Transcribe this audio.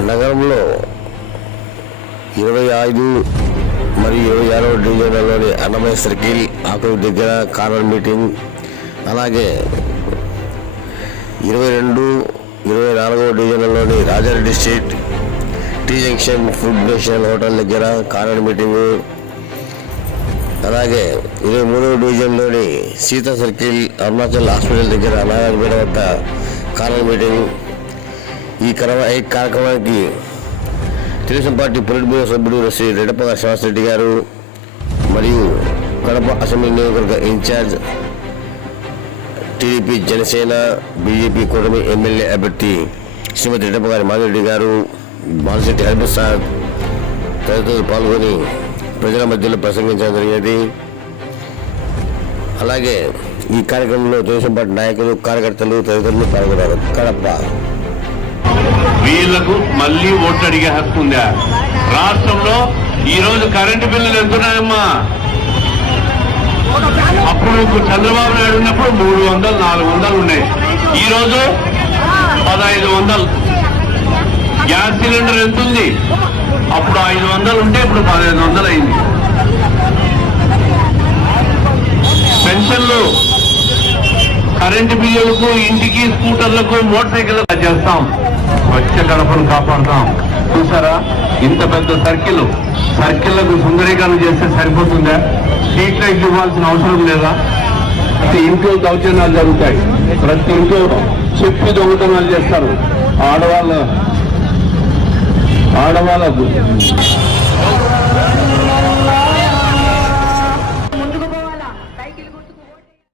నగరంలో ఇరవై ఐదు మరియు ఇరవై ఆరవ డివిజన్లలోని అన్నమయ్య సర్కిల్ ఆకుల దగ్గర కార్నర్ మీటింగ్ అలాగే ఇరవై రెండు ఇరవై నాలుగవ డివిజన్లలోని Rajareddy street T junction food national hotel దగ్గర కార్నర్ మీటింగు అలాగే ఇరవై మూడవ డివిజన్లోని సీతా సర్కిల్ అరుణాచల్ హాస్పిటల్ దగ్గర నారాయణపేట వద్ద కార్నర్ మీటింగ్ ఈ క్రమ ఈ కార్యక్రమానికి తెలుగుదేశం పార్టీ పొలిట్ బ్యూరో సభ్యుడు శ్రీ రెడ్డప్ప శాస్త్రెడ్డి గారు మరియు కడప అసెంబ్లీ నియోజకవర్గ ఇన్ఛార్జ్ టీడీపీ జనసేన బీజేపీ కూటమి ఎమ్మెల్యే అభ్యర్థి శ్రీమతి రెడ్డప్ప గారి మాధవరెడ్డి గారు బాలశెట్టి హరిప్రసాద్ తదితరులు పాల్గొని ప్రజల మధ్యలో ప్రసంగించడం జరిగేది అలాగే ఈ కార్యక్రమంలో తెలుగుదేశం పార్టీ నాయకులు కార్యకర్తలు తదితరులు పాల్గొన్నారు. కడప వీళ్ళకు మళ్ళీ ఓట్లు అడిగే హక్కు ఉందా? రాష్ట్రంలో ఈ రోజు కరెంటు బిల్లులు ఎంతున్నాయమ్మా. అప్పుడు చంద్రబాబు నాయుడు ఉన్నప్పుడు మూడు వందలు నాలుగు వందలు ఉన్నాయి. ఈ రోజు పదహైదు వందలు. గ్యాస్ సిలిండర్ ఎంత ఉంది అప్పుడు ఐదు వందలు ఉంటే ఇప్పుడు పదహైదు వందలు అయింది. పెన్షన్లు కరెంటు బిల్లులకు ఇంటికి స్కూటర్లకు మోటార్ సైకిళ్ళకు చేస్తాం. వచ్చే గడపను కాపాడుతాం. చూసారా? ఇంత పెద్ద సర్కిల్. సర్కిళ్ళకు సుందరీకరణ చేస్తే సరిపోతుందా? స్ట్రీట్ లైట్లు ఇవ్వాల్సిన అవసరం లేదా? ప్రతి ఇంట్లో దౌర్జన్యాలు జరుగుతాయి. ప్రతి ఇంట్లో చెప్పి దొంగతనాలు చేస్తారు. ఆడవాళ్ళ ఆడవాళ్ళ